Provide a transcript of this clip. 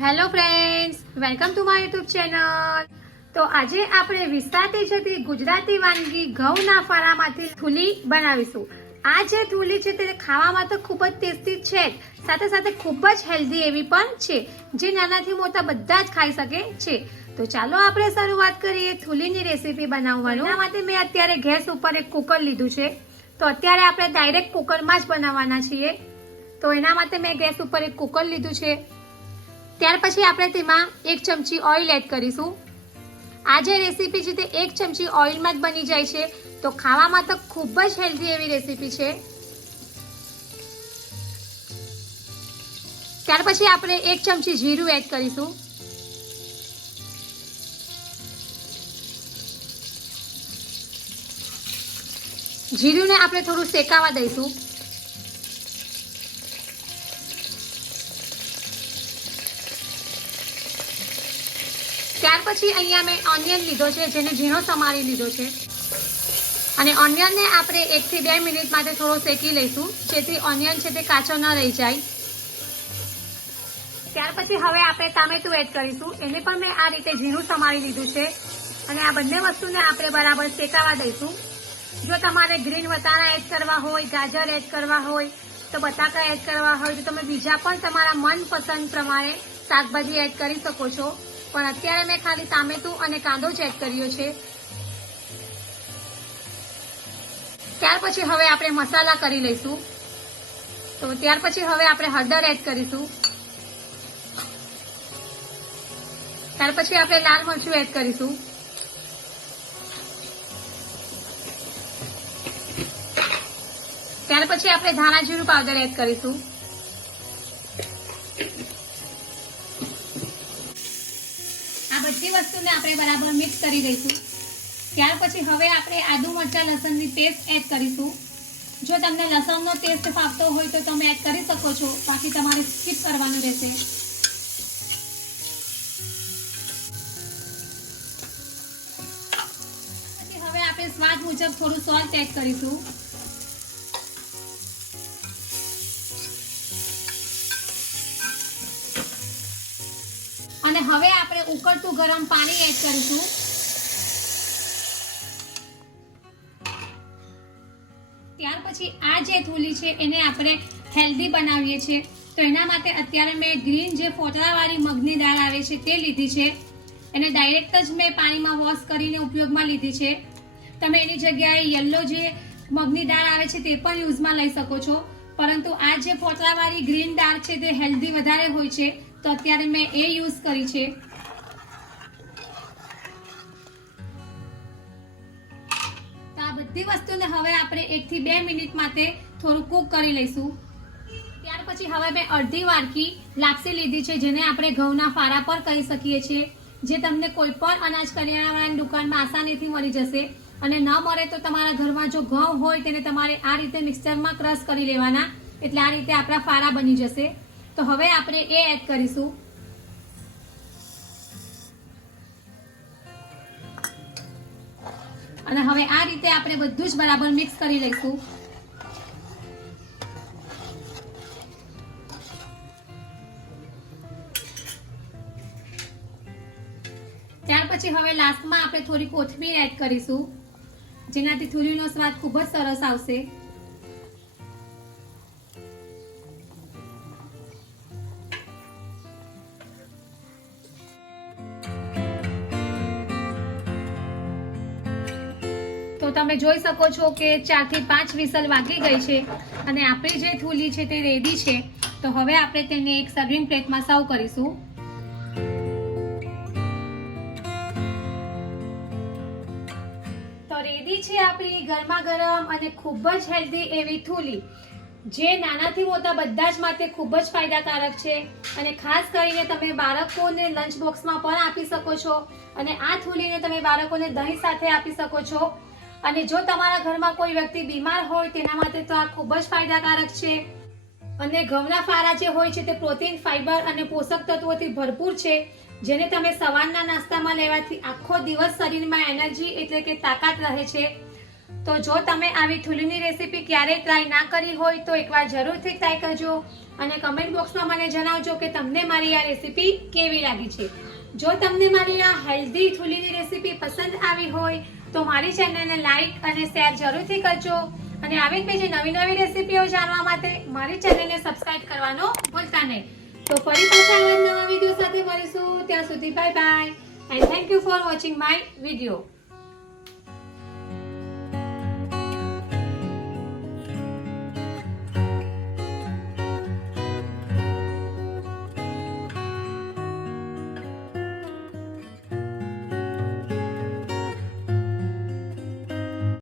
Hello friends, welcome to my YouTube channel. તો આજે આપણે વિસ્તારતી જતી ગુજરાતી વાનગી ઘઉંના ફારામાંથી થૂલી બનાવીશું. આ જે થૂલી છે તે ખાવામાં તો ખૂબ જ ટેસ્ટી છે, સાથે સાથે ખૂબ જ હેલ્ધી એવી પણ છે, જે નાનાથી મોટા બધા જ ખાઈ શકે છે. તો ચાલો આપણે શરૂઆત કરીએ થૂલીની રેસીપી બનાવવાનું. એના માટે મેં અત્યારે ગેસ ઉપર એક કુકર લીધું છે. તો અત્યારે આપણે ડાયરેક્ટ કુકરમાં જ બનાવવાના છીએ. તો એના માટે મેં ગેસ ઉપર એક કુકર લીધું છે. ત્યાર પછી આપણે તેમાં 1 ચમચી ઓઇલ એડ કરીશું. આ જે રેસીપી છે તે 1 ચમચી ઓઇલમાં જ બની જાય છે, તો ખાવામાં તો ખૂબ જ હેલ્ધી એવી રેસીપી છે. ત્યાર પછી આપણે 1 ચમચી જીરું એડ કરીશું. જીરુંને આપણે થોડું શેકાવા દઈશું. ત્યાર પછી અહીંયા મેં ઓનિયન લીધો છે, જેને ઝીણો સમારી લીધો છે, અને ઓનિયનને આપણે 1 થી 2 મિનિટ માટે થોડો શેકી લઈશું, જેથી ઓનિયન છે તે કાચો ન રહી જાય. ત્યાર પછી હવે આપણે ટામેટું એડ કરીશું. એને પણ મેં આ રીતે ઝીણું સમારી લીધું છે, અને આ બંને વસ્તુને આપણે બરાબર શેકાવા દઈશું. જો તમારે ગ્રીન વટાણા એડ કરવા હોય, ગાજર એડ કરવા હોય, તો બટાકા એડ કરવા હોય, તો તમે બીજા પણ તમારા મનપસંદ પ્રમાણે શાકભાજી એડ કરી શકો છો. પણ અત્યારે મેં ખાલી ટામેટું અને કાંદો જ એડ કર્યો છે. ત્યાર પછી હવે આપણે મસાલા કરી લઈશું. તો ત્યાર પછી હવે આપણે હળદર એડ કરીશું. ત્યાર પછી આપણે લાલ મરચું એડ કરીશું. ત્યાર પછી આપણે ધાણા જીરું પાવડર એડ કરીશું. આ બધી વસ્તુને આપણે બરાબર મિક્સ કરી દઈશું. ત્યાર પછી હવે આપણે આદુ મરચાં લસણની પેસ્ટ એડ કરીશું. જો તમને લસણનો ટેસ્ટ ફાવતો હોય તો તમે એડ કરી શકો છો, બાકી તમારે સ્કીપ કરવાનું રહેશે. પછી હવે આપણે સ્વાદ મુજબ થોડું સોલ્ટ એડ કરીશું. અને હવે આપણે ઉકળતું ગરમ પાણી એડ કરીશું. ત્યાર પછી આ જે થૂલી છે એને આપણે હેલ્ધી બનાવીએ છીએ, તો એના માટે અત્યારે મેં ગ્રીન જે ફોતળાવાળી મગની દાળ આવે છે તે લીધી છે. એને ડાયરેક્ટ જ મેં પાણીમાં વોશ કરીને ઉપયોગમાં લીધી છે. તમે એની જગ્યાએ યલો જે મગની દાળ આવે છે તે પણ યુઝમાં લઈ શકો છો, પરંતુ આ જે ફોતળાવાળી ગ્રીન દાળ છે તે હેલ્ધી વધારે હોય છે, તો અત્યારે મેં એ યુઝ કરી છે. તો આ બધી વસ્તુને હવે આપણે 1 થી 2 મિનિટ માટે થોડું કૂક કરી લઈશું. ત્યાર પછી હવે મેં અડધી વાડકી લાપસી લીધી છે, જેને આપણે ઘઉંના ફારા પર કહી શકીએ છીએ, જે તમને કોઈ પણ અનાજ કરિયાણાની દુકાનમાં આસાનીથી મળી જશે. અને ન મળે તો તમારા ઘરમાં જો ઘઉં હોય તેને તમારે આ રીતે મિક્સરમાં ક્રશ કરી લેવાના, એટલે આ રીતે આપણા ફારા બની જશે. તો હવે આપણે એ એડ કરીશું. અને હવે આ રીતે આપણે બધું જ બરાબર મિક્સ કરી લઈશું. ત્યાર પછી હવે લાસ્ટમાં આપણે થોડી કોથમીર એડ કરીશું, જેનાથી થૂલીનો સ્વાદ ખૂબ જ સરસ આવશે. તો તમે જોઈ શકો છો કે 4 થી 5 વિસલ વાગી ગઈ છે, અને આપણી જે થૂલી છે તે રેડી છે. તો હવે આપણે તેને એક સર્વિંગ પ્લેટમાં સર્વ કરીશું. તો રેડી છે આપણી ગરમા ગરમ અને ખૂબ જ હેલ્ધી એવી થૂલી, જે નાનાથી મોટા બધા જ માટે ખૂબ જ ફાયદાકારક છે. અને ખાસ કરીને તમે બાળકોને લંચ બોક્સમાં પણ આપી શકો છો, અને આ થૂલીને તમે બાળકોને દહીં સાથે આપી શકો છો. અને જો તમારા ઘરમાં કોઈ વ્યક્તિ બીમાર હોય તેના માટે તો આ ખૂબ જ ફાયદાકારક છે. અને ઘઉંના ફારા જે હોય છે તે પ્રોટીન, ફાઈબર અને પોષક તત્વોથી ભરપૂર છે, જેને તમે સવારના નાસ્તામાં લેવાથી આખો દિવસ શરીરમાં એનર્જી એટલે કે તાકાત રહે છે. તો જો તમે આવી થૂલીની રેસીપી ક્યારેય ટ્રાય ના કરી હોય તો એકવાર જરૂરથી ટ્રાય કરજો અને કમેન્ટ બોક્સમાં મને જણાવજો કે તમને મારી આ રેસીપી કેવી લાગી છે. જો તમને મારી આ હેલ્ધી થૂલીની રેસીપી પસંદ આવી હોય તો મારી ચેનલને લાઈક અને શેર જરૂરથી કરજો અને આવી જ બીજી નવી રેસીપીઓ જાણવા માટે મારી ચેનલને સબસ્ક્રાઇબ કરવાનો ભૂલતા નહીં. તો ફરી પાછા નવા વિડીયો સાથે મળીશું. ત્યાં સુધી bye bye and thank you for watching my video.